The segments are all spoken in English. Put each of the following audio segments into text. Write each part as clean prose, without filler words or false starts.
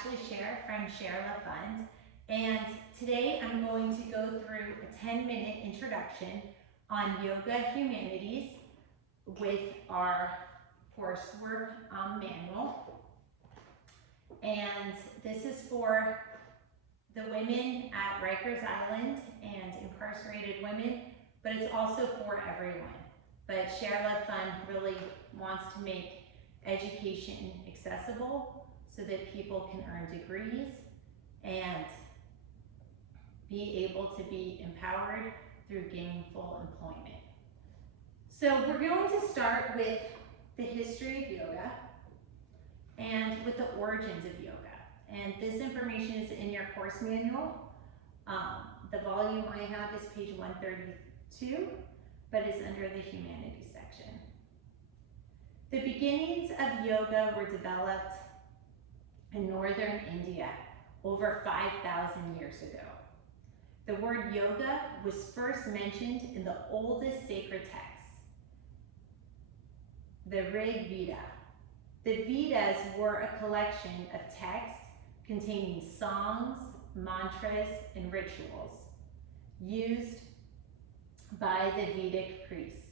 Ashley Share from ShareLove.Fund, and today I'm going to go through a 10-minute introduction on Yoga Humanities with our Coursework manual. And this is for the women at Rikers Island and incarcerated women, but it's also for everyone. But ShareLove.Fund really wants to make education accessible so that people can earn degrees and be able to be empowered through gainful employment. So we're going to start with the history of yoga and with the origins of yoga. And this information is in your course manual. The volume I have is page 132, but it's under the Humanities section. The beginnings of yoga were developed in northern India over 5,000 years ago. The word yoga was first mentioned in the oldest sacred text, the Rig Veda. The Vedas were a collection of texts containing songs, mantras, and rituals used by the Vedic priests.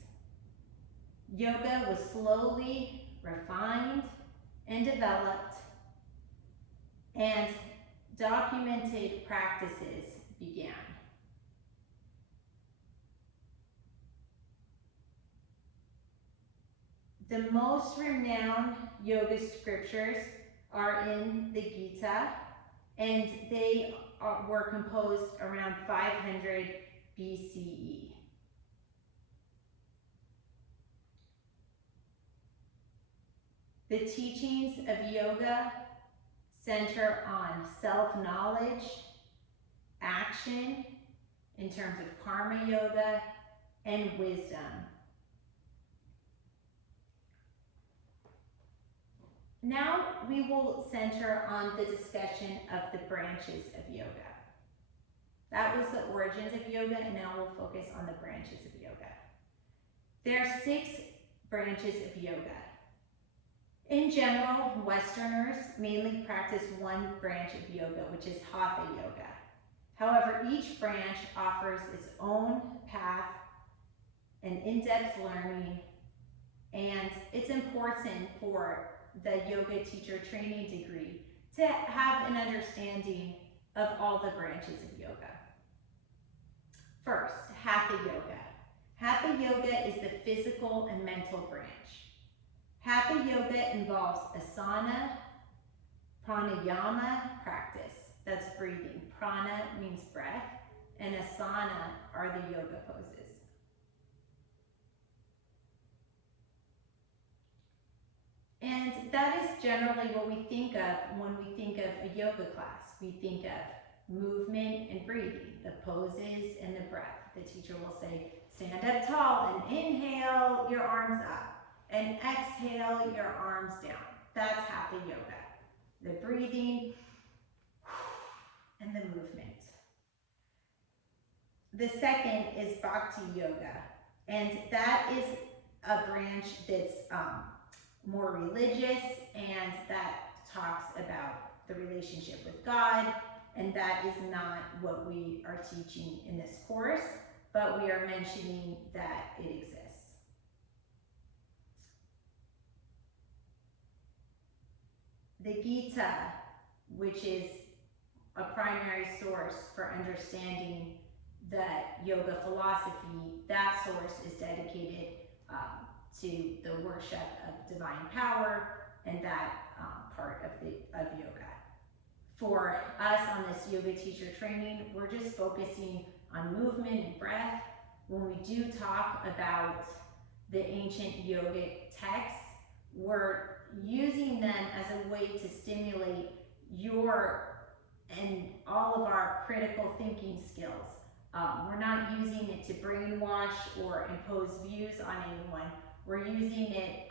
Yoga was slowly refined and developed, and documented practices began. The most renowned yoga scriptures are in the Gita, and they were composed around 500 BCE. The teachings of yoga center on self-knowledge, action in terms of karma yoga, and wisdom. Now we will center on the discussion of the branches of yoga. That was the origins of yoga, and now we'll focus on the branches of yoga. There are 6 branches of yoga. In general, Westerners mainly practice one branch of yoga, which is Hatha Yoga. However, each branch offers its own path and in-depth learning, and it's important for the yoga teacher training degree to have an understanding of all the branches of yoga. First, Hatha Yoga. Hatha Yoga is the physical and mental branch. Hatha Yoga involves Asana, Pranayama practice. That's breathing. Prana means breath, and Asana are the yoga poses. And that is generally what we think of when we think of a yoga class. We think of movement and breathing, the poses and the breath. The teacher will say, stand up tall and inhale your arms up and exhale your arms down. That's Hatha Yoga. The breathing and the movement. The second is Bhakti Yoga, and that is a branch that's more religious, and that talks about the relationship with God, and that is not what we are teaching in this course, but we are mentioning that it exists. The Gita, which is a primary source for understanding the yoga philosophy, that source is dedicated to the worship of divine power and that part of yoga. For us on this yoga teacher training, we're just focusing on movement and breath. When we do talk about the ancient yogic texts, we're using them as a way to stimulate your and all of our critical thinking skills. We're not using it to brainwash or impose views on anyone. We're using it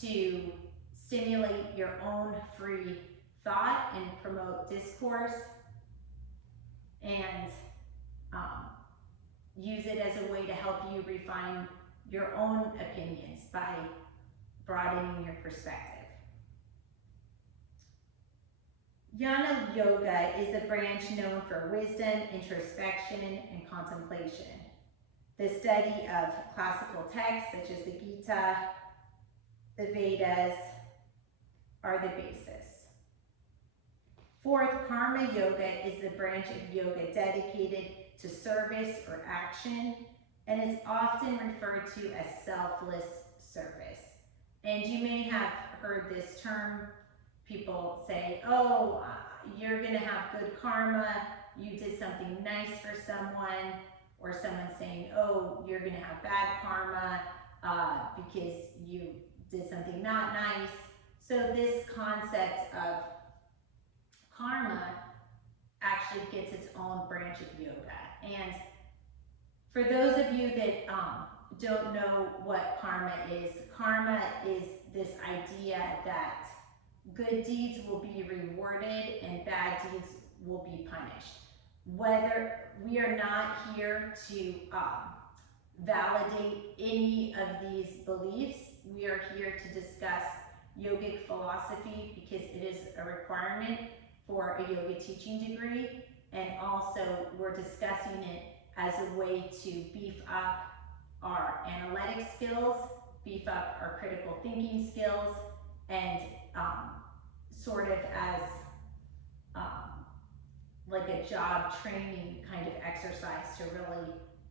to stimulate your own free thought and promote discourse, and use it as a way to help you refine your own opinions by broadening your perspective. Jnana Yoga is a branch known for wisdom, introspection, and contemplation. The study of classical texts such as the Gita, the Vedas, are the basis. Fourth, Karma Yoga is the branch of yoga dedicated to service or action, and it's often referred to as selfless service. And you may have heard this term. People say, oh, you're gonna have good karma, you did something nice for someone, or someone saying, oh, you're gonna have bad karma because you did something not nice. So this concept of karma actually gets its own branch of yoga. And for those of you that don't know what karma is this idea that good deeds will be rewarded and bad deeds will be punished. Whether we are not here to validate any of these beliefs, we are here to discuss yogic philosophy because it is a requirement for a yoga teaching degree, and also we're discussing it as a way to beef up our analytic skills, beef up our critical thinking skills, and sort of as like a job training kind of exercise to really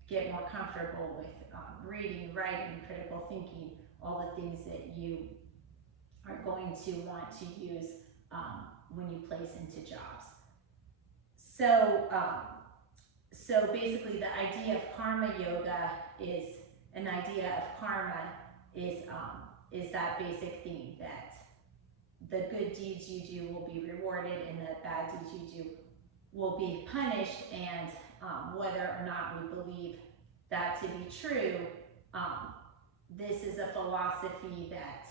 get more comfortable with reading, writing, critical thinking, all the things that you are going to want to use when you place into jobs. So, so basically the idea of karma yoga is an idea of karma is that basic theme that the good deeds you do will be rewarded and the bad deeds you do will be punished, and whether or not we believe that to be true, this is a philosophy that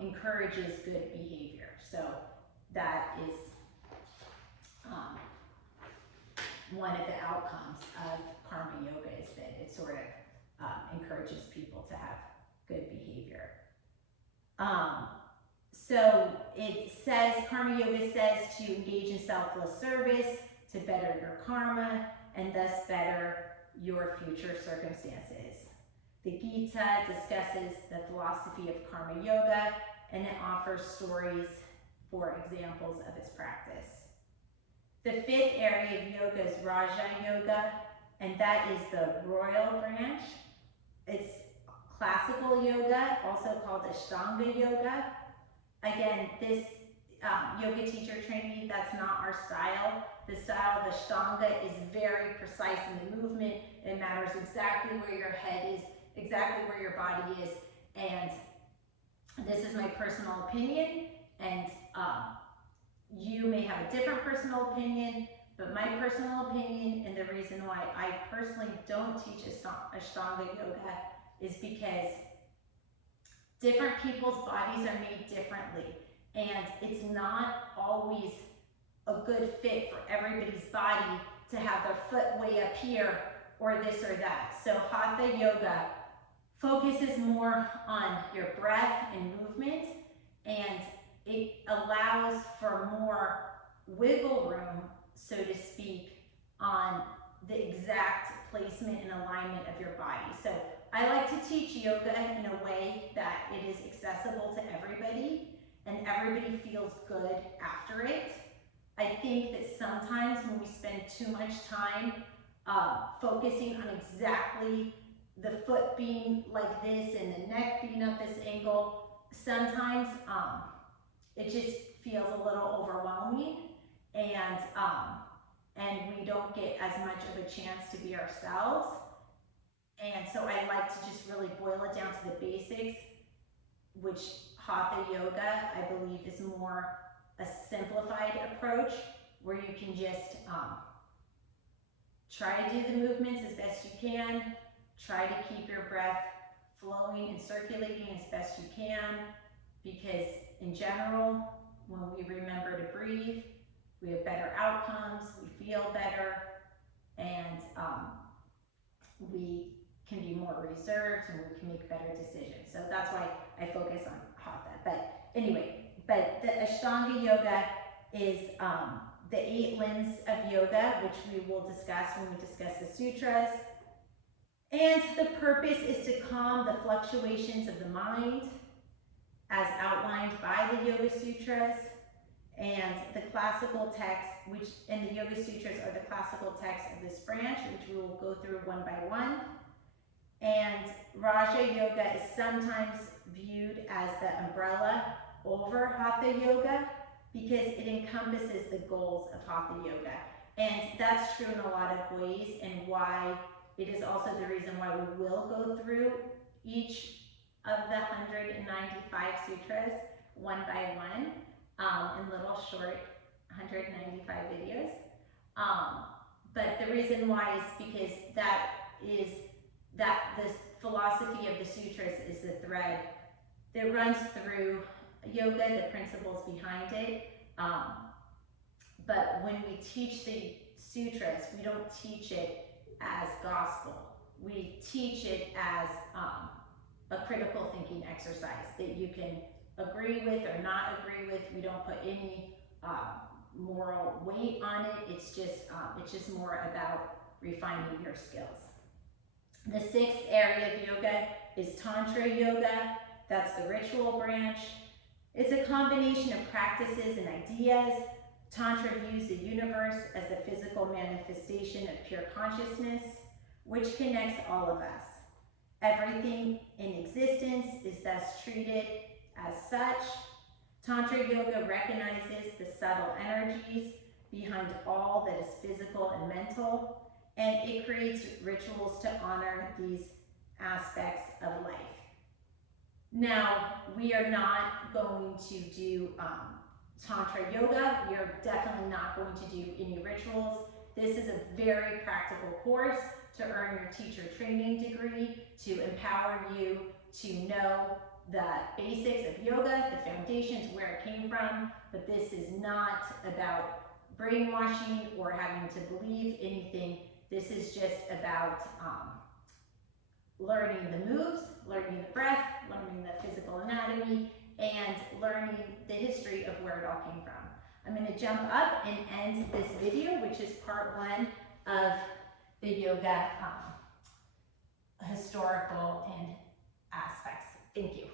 encourages good behavior. So that is one of the outcomes of karma yoga, is that it sort of encourages people to have good behavior. So it says, karma yoga says to engage in selfless service, to better your karma, and thus better your future circumstances. The Gita discusses the philosophy of karma yoga, and it offers stories for examples of its practice. The fifth area of yoga is Raja Yoga, and that is the royal branch. It's classical yoga, also called Ashtanga Yoga. Again, this yoga teacher trainee, that's not our style. The style of Ashtanga is very precise in the movement. It matters exactly where your head is, exactly where your body is, and this is my personal opinion, and you may have a different personal opinion, but my personal opinion, and the reason why I personally don't teach Ashtanga Yoga, is because different people's bodies are made differently, and it's not always a good fit for everybody's body to have their foot way up here or this or that. So Hatha Yoga focuses more on your breath and movement, and it allows for more wiggle room, so to speak, on the exact placement and alignment of your body. So I like to teach yoga in a way that it is accessible to everybody and everybody feels good after it. I think that sometimes when we spend too much time focusing on exactly the foot being like this and the neck being at this angle, sometimes it just feels a little overwhelming, and we don't get as much of a chance to be ourselves. And so I like to just really boil it down to the basics, which Hatha Yoga, I believe, is more a simplified approach where you can just try to do the movements as best you can, try to keep your breath flowing and circulating as best you can, because in general, when we remember to breathe, we have better outcomes, we feel better, and we can be more reserved and we can make better decisions. So that's why I focus on Hatha. But anyway, but the Ashtanga Yoga is the 8 limbs of yoga, which we will discuss when we discuss the sutras. And the purpose is to calm the fluctuations of the mind as outlined by the Yoga Sutras. And the classical text, and the Yoga Sutras are the classical texts of this branch, which we will go through one by one. And Raja Yoga is sometimes viewed as the umbrella over Hatha Yoga because it encompasses the goals of Hatha Yoga. And that's true in a lot of ways, and why it is also the reason why we will go through each of the 195 sutras one by one in little short 195 videos. But the reason why is because this philosophy of the sutras is the thread that runs through yoga, the principles behind it. But when we teach the sutras, we don't teach it as gospel. We teach it as a critical thinking exercise that you can agree with or not agree with. We don't put any moral weight on it. It's just more about refining your skills. The 6th area of yoga is Tantra Yoga. That's the ritual branch. It's a combination of practices and ideas. Tantra views the universe as the physical manifestation of pure consciousness, which connects all of us. Everything in existence is thus treated as such. Tantra Yoga recognizes the subtle energies behind all that is physical and mental, and it creates rituals to honor these aspects of life. Now, we are not going to do Tantra Yoga. We are definitely not going to do any rituals. This is a very practical course to earn your teacher training degree, to empower you to know the basics of yoga, the foundations, where it came from, but this is not about brainwashing or having to believe anything. This is just about learning the moves, learning the breath, learning the physical anatomy, and learning the history of where it all came from. I'm going to jump up and end this video, which is part 1 of the yoga historical and aspects. Thank you.